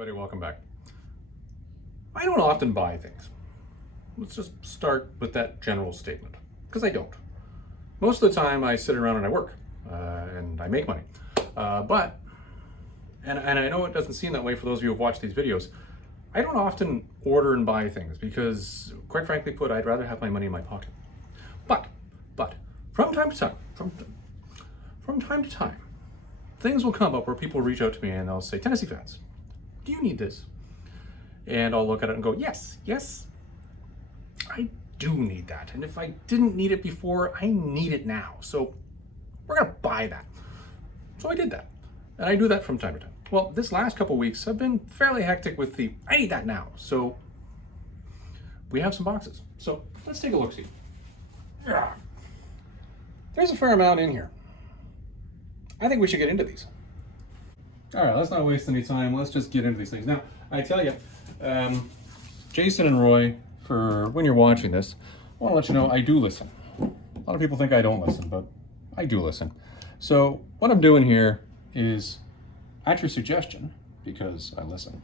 everybody, welcome back. I don't often buy things. Let's just start with that general statement, because I don't. Most of the time I sit around and I work, and I make money. And I know it doesn't seem that way for those of you who have watched these videos, I don't often order and buy things because, quite frankly put, I'd rather have my money in my pocket. But, from time to time, things will come up where people reach out to me and they'll say, Tennessee fans, do you need this? And I'll look at it and go, yes, I do need that. And if I didn't need it before, I need it now. So we're gonna buy that. So I did that. And I do that from time to time. Well, this last couple weeks have been fairly hectic with the, I need that now. So we have some boxes. So let's take a look-see. There's a fair amount in here. I think we should get into these. All right, let's not waste any time. Let's just get into these things. Now, I tell you, Jason and Roy, for when you're watching this, I want to let you know I do listen. A lot of people think I don't listen, but I do listen. So what I'm doing here is, at your suggestion, because I listen,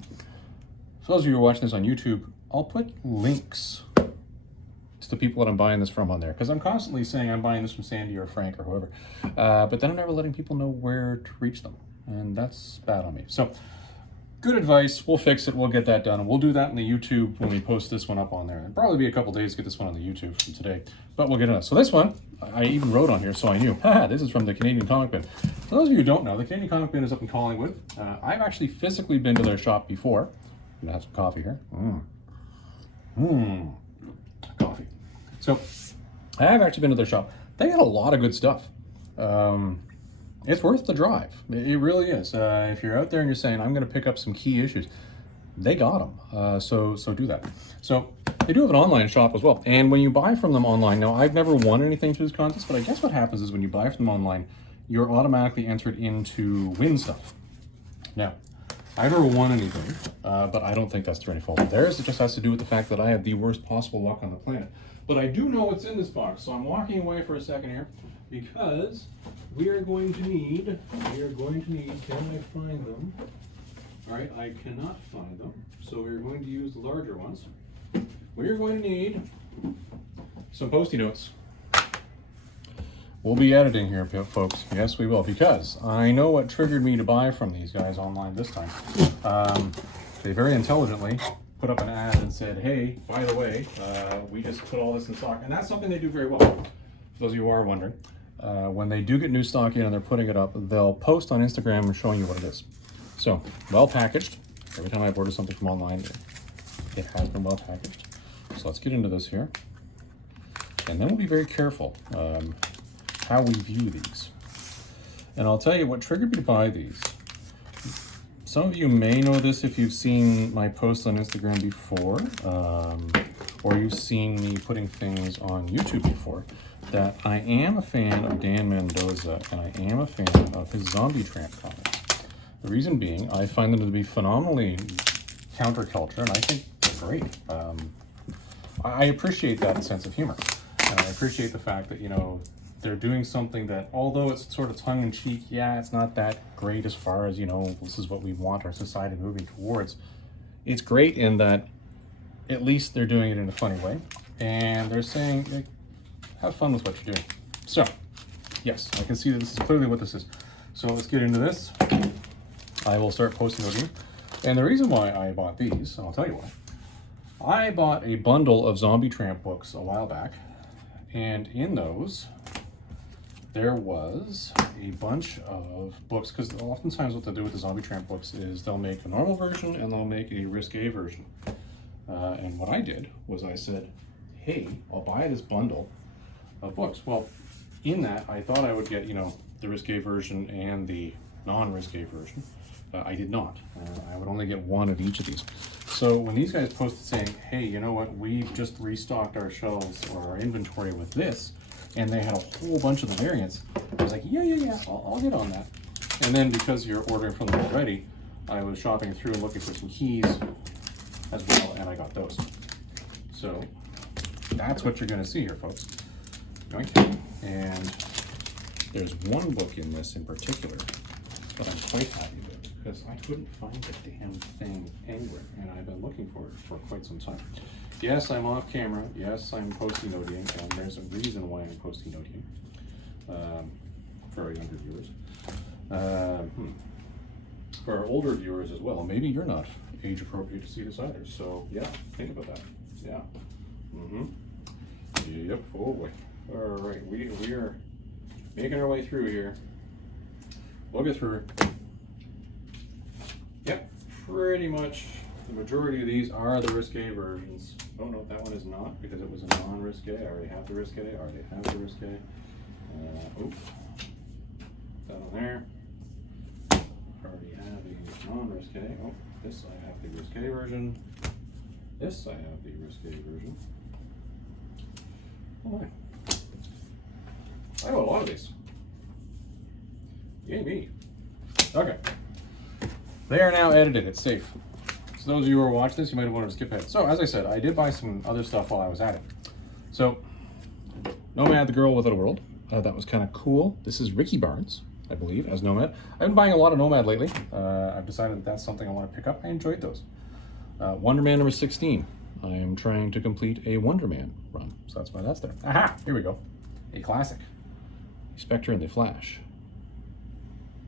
for those of you who are watching this on YouTube, I'll put links to the people that I'm buying this from on there, because I'm constantly saying I'm buying this from Sandy or Frank or whoever, but then I'm never letting people know where to reach them, and that's bad on me. So good advice, we'll fix it, we'll get that done, and we'll do that in the YouTube when we post this one up on there. It'll probably be a couple days to get this one on the YouTube from today, but we'll get it. So this one, I even wrote on here so I knew, this is from the Canadian Comic Bin. For those of you who don't know, the Canadian Comic Bin is up in Collingwood. I've actually physically been to their shop before. I'm gonna have some coffee here. Coffee. So I have actually been to their shop. They got a lot of good stuff. It's worth the drive. It really is. If you're out there and you're saying, I'm gonna pick up some key issues, they got them. So do that. So they do have an online shop as well. And when you buy from them online, now I've never won anything through this contest, but I guess what happens is when you buy from them online, you're automatically entered into win stuff. Now, I've never won anything, but I don't think that's through any fault of theirs. It just has to do with the fact that I have the worst possible luck on the planet. But I do know what's in this box, so I'm walking away for a second here because we are going to need, can I find them? All right, I cannot find them, so we're going to use the larger ones. We are going to need some Post-it notes. We'll be editing here, folks. Yes, we will, because I know what triggered me to buy from these guys online this time. They very intelligently put up an ad and said, hey, by the way, we just put all this in stock. And that's something they do very well. For those of you who are wondering, when they do get new stock in and they're putting it up, they'll post on Instagram showing you what it is. So, well packaged. Every time I've ordered something from online, it has been well packaged. So let's get into this here. And then we'll be very careful how we view these. And I'll tell you what triggered me to buy these. Some of you may know this if you've seen my posts on Instagram before, or you've seen me putting things on YouTube before, that I am a fan of Dan Mendoza and I am a fan of his zombie Tramp comics. The reason being, I find them to be phenomenally counterculture, and I think they're great. I appreciate that sense of humor, and I appreciate the fact that, you know, they're doing something that, although it's sort of tongue-in-cheek, yeah, it's not that great as far as, you know, this is what we want our society moving towards. It's great in that at least they're doing it in a funny way, and they're saying, like, have fun with what you're doing. So, yes, I can see that this is clearly what this is. So let's get into this. I will start posting those in. And the reason why I bought these, and I'll tell you why. I bought a bundle of Zombie Tramp books a while back, and in those, there was a bunch of books, because oftentimes what they'll do with the Zombie Tramp books is they'll make a normal version and they'll make a risque version. And what I did was I said, hey, I'll buy this bundle of books. Well, in that, I thought I would get, you know, the risque version and the non-risque version. I did not. I would only get one of each of these. So when these guys posted saying, hey, you know what, we've just restocked our shelves or our inventory with this, and they had a whole bunch of the variants, I was like, yeah, I'll get on that. And then because you're ordering from them already, I was shopping through and looking for some keys as well, and I got those. So that's what you're gonna see here, folks. And there's one book in this in particular that I'm quite happy with, because I couldn't find the damn thing looking for quite some time. Yes, I'm off camera. Yes, I'm posting noting, and there's a reason why I'm posting noting for our younger viewers. For our older viewers as well. Maybe you're not age appropriate to see this either. So yeah, think about that. Yeah. Yep. Oh boy. All right, we are making our way through here. We'll get through it. Yep, pretty much the majority of these are the risque versions. Oh no, that one is not, because it was a non-risque. I already have the risque. I already have the risque. Oops. That on there. Already have the non-risque. Oh, this I have the risque version. This I have the risque version. Oh my. I have a lot of these. Yay me. Okay. They are now edited. It's safe. So those of you who are watching this, you might have wanted to skip ahead. So as I said, I did buy some other stuff while I was at it. So Nomad, the Girl Without a World. That was kind of cool. This is Ricky Barnes, I believe, as Nomad. I've been buying a lot of Nomad lately. I've decided that that's something I want to pick up. I enjoyed those. Wonder Man number 16. I am trying to complete a Wonder Man run. So that's why that's there. Aha! Here we go. A classic. Spectre and the Flash.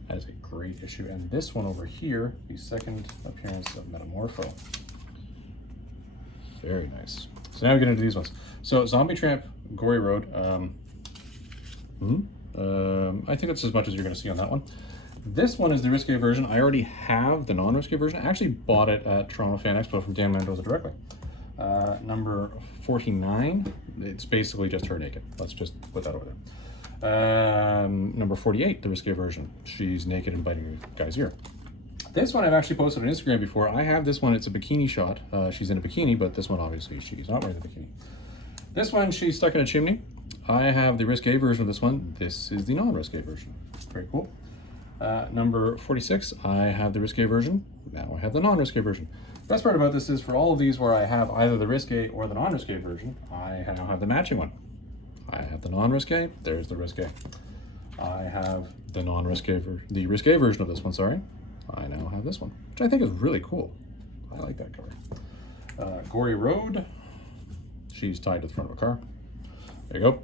That is a great issue. And this one over here, the second appearance of Metamorpho. Very nice. So now we get into these ones. So Zombie Tramp, Gory Road. I think that's as much as you're going to see on that one. This one is the risque version. I already have the non-risque version. I actually bought it at Toronto Fan Expo from Dan Mendoza directly. Number 49. It's basically just her naked. Let's just put that over there. Number 48, the risque version. She's naked and biting a guy's ear. This one I've actually posted on Instagram before. I have this one. It's a bikini shot. She's in a bikini, but this one obviously she's not wearing a bikini. This one she's stuck in a chimney. I have the risque version of this one. This is the non-risque version. Very cool. Number 46, I have the risque version. Now I have the non-risque version. The best part about this is for all of these where I have either the risque or the non-risque version, I now have the matching one. I have the non-risque, there's the risque. I have the the risque version of this one, sorry. I now have this one, which I think is really cool. I like that cover. Gory Road, she's tied to the front of a car. There you go.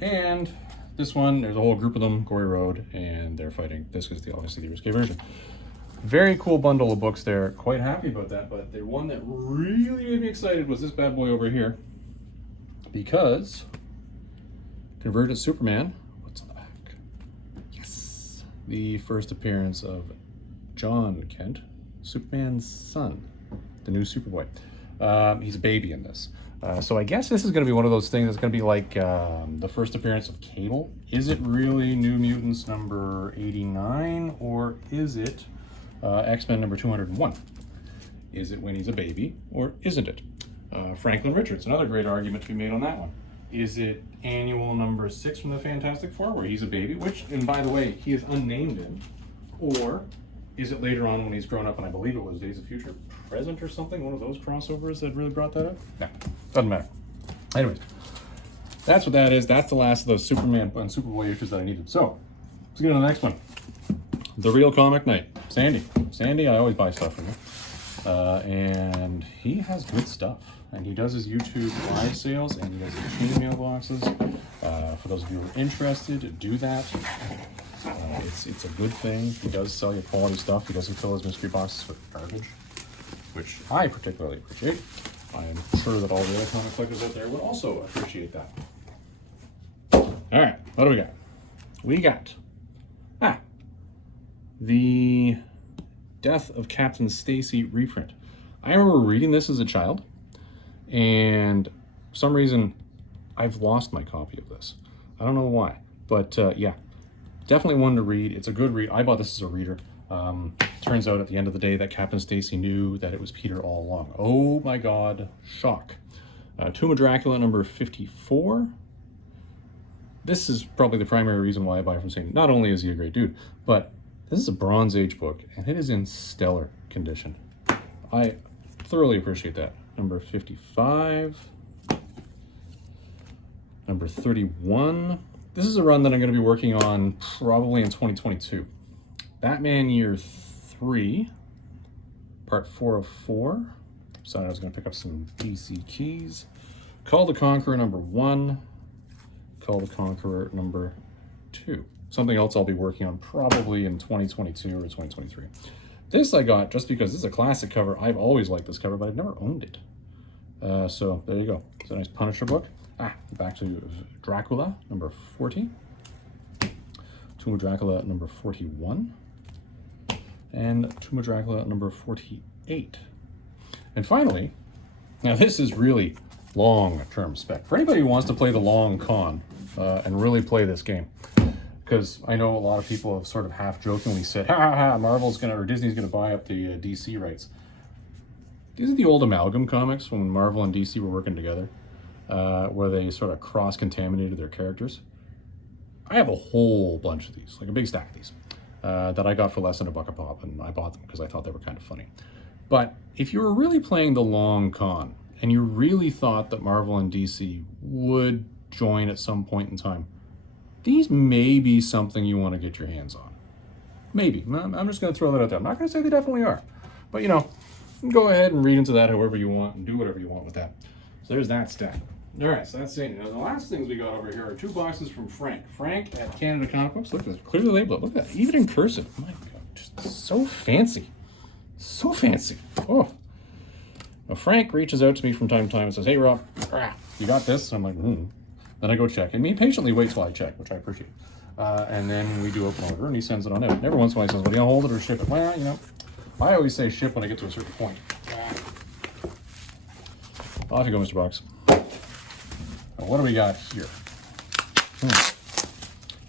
And this one, there's a whole group of them, Gory Road, and they're fighting. This is obviously the risque version. Very cool bundle of books there. Quite happy about that, but the one that really made me excited was this bad boy over here. Because Convergent Superman, what's on the back? Yes! The first appearance of John Kent, Superman's son, the new Superboy. He's a baby in this. So I guess this is going to be one of those things that's going to be like the first appearance of Cable. Is it really New Mutants number 89, or is it X-Men number 201? Is it when he's a baby, or isn't it? Franklin Richards, another great argument to be made on that one. Is it annual number 6 from the Fantastic Four, where he's a baby, which, and by the way, he is unnamed in, or is it later on when he's grown up, and I believe it was Days of Future Present or something, one of those crossovers that really brought that up? No, doesn't matter. Anyways, that's what that is. That's the last of those Superman and Superboy issues that I needed. So, let's get on the next one. The Real Comic Night. Sandy, I always buy stuff from him. And he has good stuff. And he does his YouTube live sales, and he does his chain mailboxes. For those of you who are interested, do that. It's a good thing. He does sell you quality stuff. He doesn't fill his mystery boxes with garbage, which I particularly appreciate. I am sure that all the other comic collectors out there would also appreciate that. All right, what do we got? We got the Death of Captain Stacy reprint. I remember reading this as a child, and for some reason, I've lost my copy of this. I don't know why, but yeah, definitely one to read. It's a good read. I bought this as a reader. Turns out at the end of the day that Captain Stacy knew that it was Peter all along. Oh my God, shock. Tomb of Dracula number 54. This is probably the primary reason why I buy from Sandy. Not only is he a great dude, but this is a Bronze Age book, and it is in stellar condition. I thoroughly appreciate that. Number 55. Number 31. This is a run that I'm going to be working on probably in 2022. Batman Year 3, Part 4 of 4. Decided I was going to pick up some DC keys. Call the Conqueror number 1. Call the Conqueror number 2. Something else I'll be working on probably in 2022 or 2023. This I got just because this is a classic cover. I've always liked this cover, but I've never owned it. So there you go. It's a nice Punisher book. Back to Dracula, number 40. Tomb of Dracula, number 41. And Tomb of Dracula, number 48. And finally, now this is really long-term spec. For anybody who wants to play the long con and really play this game, because I know a lot of people have sort of half-jokingly said, ha ha ha, Marvel's gonna, or Disney's gonna buy up the DC rights. These are the old Amalgam comics when Marvel and DC were working together, where they sort of cross-contaminated their characters. I have a whole bunch of these, like a big stack of these, that I got for less than $1 a pop, and I bought them because I thought they were kind of funny. But if you were really playing the long con, and you really thought that Marvel and DC would join at some point in time, these may be something you want to get your hands on. Maybe. I'm just going to throw that out there. I'm not going to say they definitely are. But, you know, go ahead and read into that however you want and do whatever you want with that. So there's that stack. All right, so that's it. Now, the last things we got over here are 2 boxes from Frank. Frank at Canada Comic Books. Look at this. Clearly labeled. Look at that. Even in cursive. My God, just so fancy. So fancy. Oh. Now, Frank reaches out to me from time to time and says, hey, Rob, you got this? And I'm like, Then I go check. And he patiently waits while I check, which I appreciate. And then we do open order, and he sends it on out. And every once in a while he says, well, do you hold it or ship it? Well, you know, I always say ship when I get to a certain point. Off you go, Mr. Box. Now, what do we got here?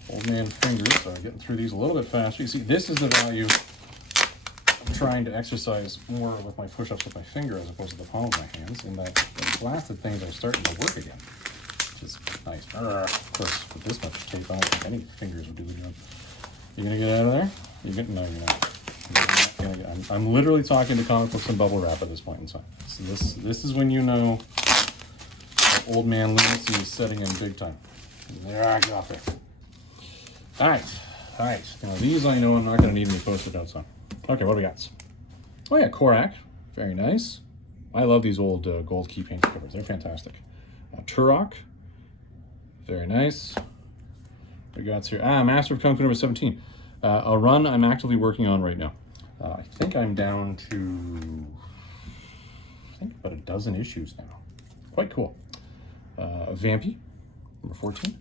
Old man fingers. So I'm getting through these a little bit faster. You see, this is the value of trying to exercise more with my push-ups with my finger as opposed to the palm of my hands, in that the blasted things are starting to work again. Which is nice. Of course, with this much tape, I don't think any fingers would do the job. You gonna get out of there? No, you're not. I'm literally talking to comic books and bubble wrap at this point in time. So this is when you know old man lunacy is setting in big time. There, I got there. All right. Now these I know I'm not going to need any post-it notes on. Okay, what do we got? Oh yeah, Korak, very nice. I love these old gold key paint covers. They're fantastic. Turok, very nice. We got here, Master of Kung Fu number 17. A run I'm actively working on right now. I think I'm down to, about a dozen issues now. Quite cool. Vampy, number 14.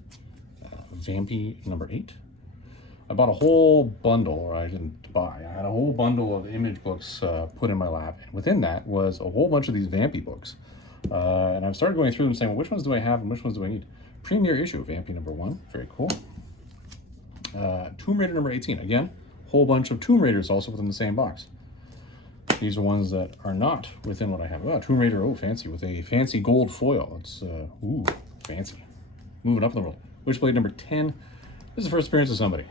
Vampy, number 8. I bought a whole bundle, or I didn't buy, I had a whole bundle of image books put in my lap. And within that was a whole bunch of these Vampy books. And I've started going through them saying, well, which ones do I have and which ones do I need? Premiere issue, Vampy number 1, very cool. Tomb Raider number 18, again, whole bunch of Tomb Raiders also within the same box. These are ones that are not within what I have. Oh, Tomb Raider, fancy, with a fancy gold foil. It's, fancy. Moving up in the world. Witchblade number 10. This is the first appearance of somebody.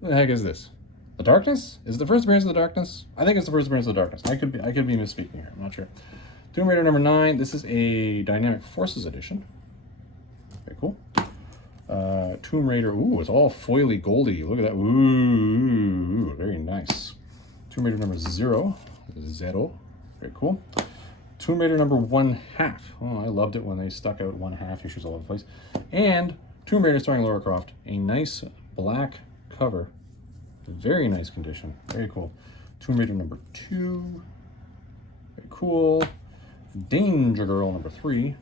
What the heck is this? The Darkness? Is it the first appearance of the Darkness? I think it's the first appearance of the Darkness. I could be misspeaking here. I'm not sure. Tomb Raider number 9. This is a Dynamic Forces edition. Very cool. Tomb Raider, it's all foily goldy. Look at that. Ooh, very nice. Tomb Raider number 0. Very cool. Tomb Raider number 1/2. Oh, I loved it when they stuck out 1/2 issues all over the place. And Tomb Raider starring Lara Croft. A nice black cover. Very nice condition. Very cool. Tomb Raider number 2. Very cool. Danger Girl number 3.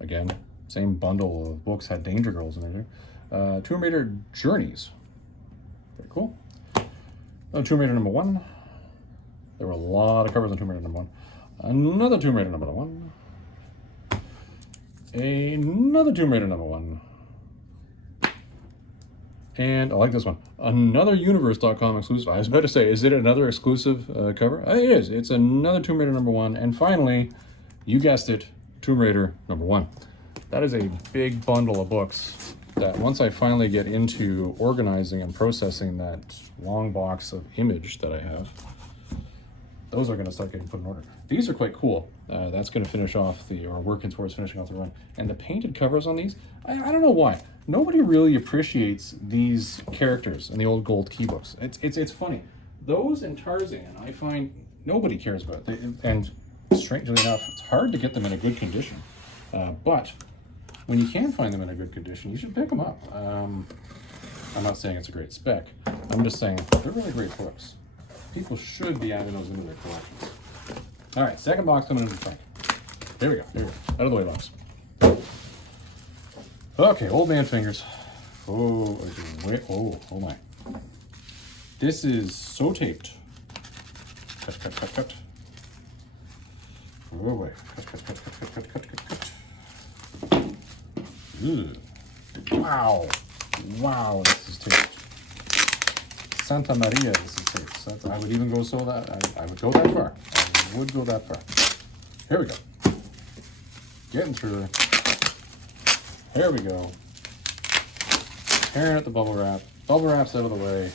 Again, same bundle of books had Danger Girls in there. Tomb Raider Journeys. Very cool. Tomb Raider number 1. There were a lot of covers on Tomb Raider number 1. Another Tomb Raider number 1. Another Tomb Raider number 1. And I like this one. Another Universe.com exclusive. I was about to say, is it another exclusive cover? It is. It's another Tomb Raider number 1. And finally, you guessed it, Tomb Raider number 1. That is a big bundle of books that once I finally get into organizing and processing that long box of image that I have, those are going to start getting put in order. These are quite cool. That's going to finish off or working towards finishing off the run. And the painted covers on these, I don't know why. Nobody really appreciates these characters in the old gold key books. It's funny. Those and Tarzan, I find nobody cares about. And strangely enough, it's hard to get them in a good condition. But when you can find them in a good condition, you should pick them up. I'm not saying it's a great spec. I'm just saying they're really great books. People should be adding those into their collections. All right, second box coming into the trunk. Here we go. Out of the way, box. Okay, old man fingers. Oh, wait. Oh my. This is so taped. Cut. Oh boy. Cut. Ugh. Wow, this is taped. Santa Maria, this is taped. I would even go so that, I would go that far. I would go that far. Here we go. Getting through there. Here we go. Tearing at the bubble wrap. Bubble wrap's out of the way.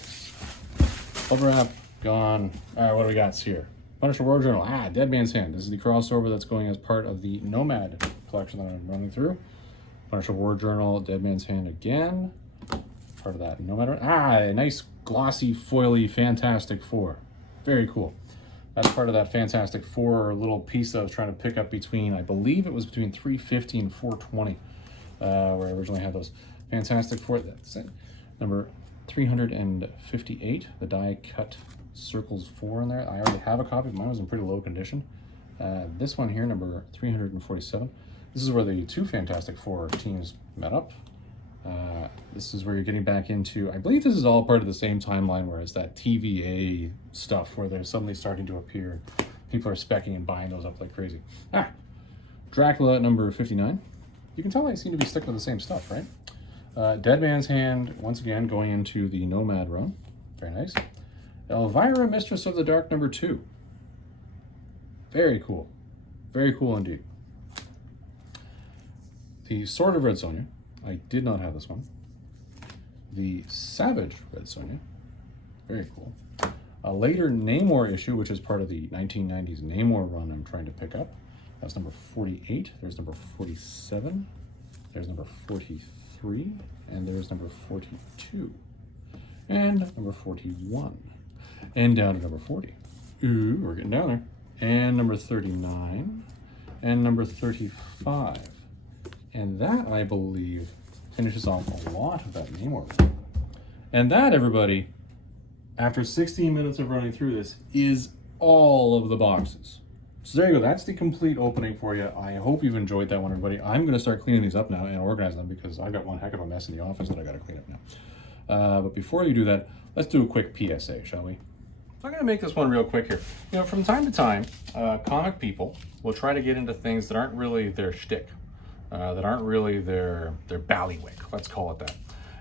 Bubble wrap gone. All right, what do we got here? Punisher War Journal. Dead Man's Hand. This is the crossover that's going as part of the Nomad collection that I'm running through. Punisher War Journal, Dead Man's Hand again. Part of that Nomad. A nice glossy, foily Fantastic Four. Very cool. That's part of that Fantastic Four little piece that I was trying to pick up between, I believe it was between 350 and 420, where I originally had those Fantastic Four. That's it. Number 358, the die cut circles 4 in there. I already have a copy, but mine was in pretty low condition. This one here, number 347. This is where the two Fantastic Four teams met up. This is where you're getting back into, I believe this is all part of the same timeline, where it's that TVA stuff where they're suddenly starting to appear. People are speccing and buying those up like crazy. Dracula number 59. You can tell I seem to be sticking with the same stuff, right? Dead Man's Hand, once again, going into the Nomad run. Very nice. Elvira, Mistress of the Dark number 2. Very cool. Very cool indeed. The Sword of Red Sonja. I did not have this one. The Savage Red Sonja. Very cool. A later Namor issue, which is part of the 1990s Namor run I'm trying to pick up. That's number 48. There's number 47. There's number 43. And there's number 42. And number 41. And down to number 40. Ooh, we're getting down there. And number 39. And number 35. And that, I believe, finishes off a lot of that Namor run. And that, everybody, after 16 minutes of running through this, is all of the boxes. So there you go. That's the complete opening for you. I hope you've enjoyed that one, everybody. I'm going to start cleaning these up now and organize them, because I've got one heck of a mess in the office that I got to clean up now. But before you do that, let's do a quick PSA, shall we? So I'm going to make this one real quick here. You know, from time to time, comic people will try to get into things that aren't really their shtick, that aren't really their ballywick, let's call it that.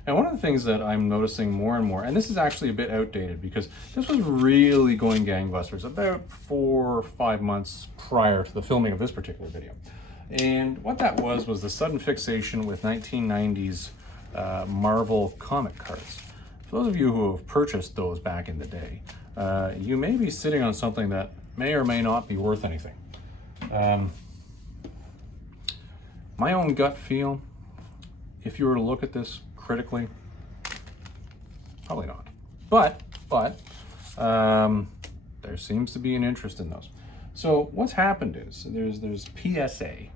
And one of the things that I'm noticing more and more, and this is actually a bit outdated because this was really going gangbusters about 4 or 5 months prior to the filming of this particular video. And what that was the sudden fixation with 1990s Marvel comic cards. For those of you who have purchased those back in the day, you may be sitting on something that may or may not be worth anything. My own gut feel, if you were to look at this critically, probably not. But there seems to be an interest in those. So what's happened is there's PSA,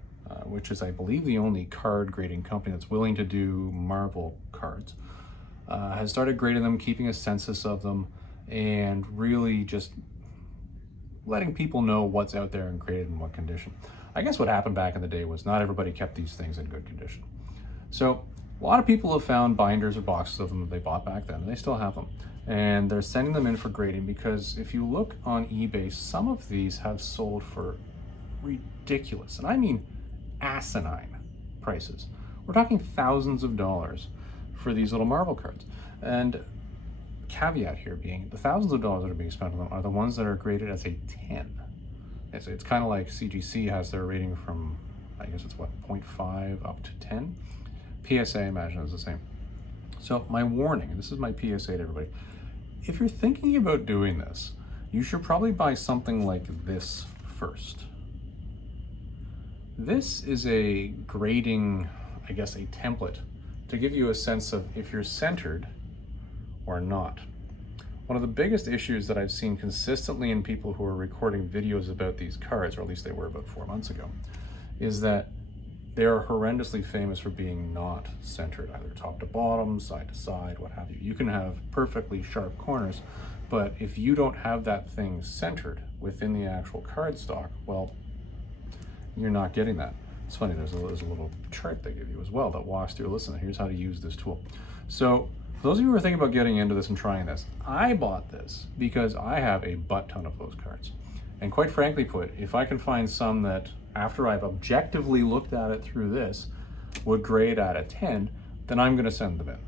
which is, I believe, the only card grading company that's willing to do Marvel cards, has started grading them, keeping a census of them, and really just letting people know what's out there and graded in what condition. I guess what happened back in the day was not everybody kept these things in good condition. So a lot of people have found binders or boxes of them that they bought back then, and they still have them. And they're sending them in for grading because if you look on eBay, some of these have sold for ridiculous, and I mean asinine prices. We're talking thousands of dollars for these little Marvel cards. And caveat here being, the thousands of dollars that are being spent on them are the ones that are graded as a 10. It's kind of like CGC has their rating from, I guess it's what, 0.5 up to 10? PSA, I imagine, is the same. So my warning, and this is my PSA to everybody, if you're thinking about doing this, you should probably buy something like this first. This is a grading, I guess, a template to give you a sense of if you're centered or not. One of the biggest issues that I've seen consistently in people who are recording videos about these cards, or at least they were about 4 months ago, is that they are horrendously famous for being not centered, either top to bottom, side to side, what have you. You can have perfectly sharp corners, but if you don't have that thing centered within the actual cardstock, well, you're not getting that. It's funny, there's a little chart they give you as well that walks through, listen, here's how to use this tool. So those of you who are thinking about getting into this and trying this, I bought this because I have a butt ton of those cards. And quite frankly put, if I can find some that, after I've objectively looked at it through this, would grade at a 10, then I'm gonna send them in.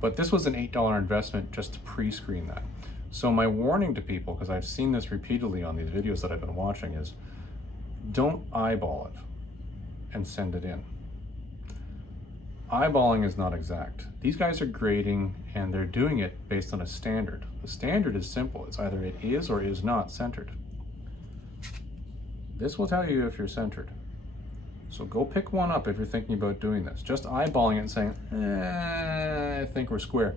But this was an $8 investment just to pre-screen that. So my warning to people, because I've seen this repeatedly on these videos that I've been watching, is don't eyeball it and send it in. Eyeballing is not exact. These guys are grading and they're doing it based on a standard. The standard is simple. It's either it is or is not centered. This will tell you if you're centered. So go pick one up if you're thinking about doing this. Just eyeballing it and saying, I think we're square,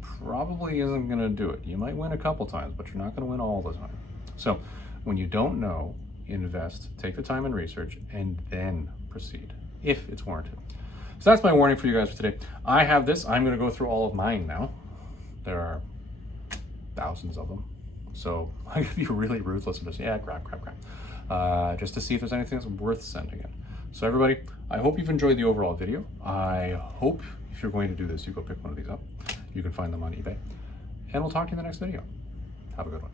probably isn't gonna do it. You might win a couple times, but you're not gonna win all the time. So when you don't know, invest, take the time and research, and then proceed, if it's warranted. So that's my warning for you guys for today. I have this. I'm going to go through all of mine now. There are thousands of them. So I'm going to be really ruthless and just, yeah, grab. Just to see if there's anything that's worth sending in. So everybody, I hope you've enjoyed the overall video. I hope if you're going to do this, you go pick one of these up. You can find them on eBay. And we'll talk to you in the next video. Have a good one.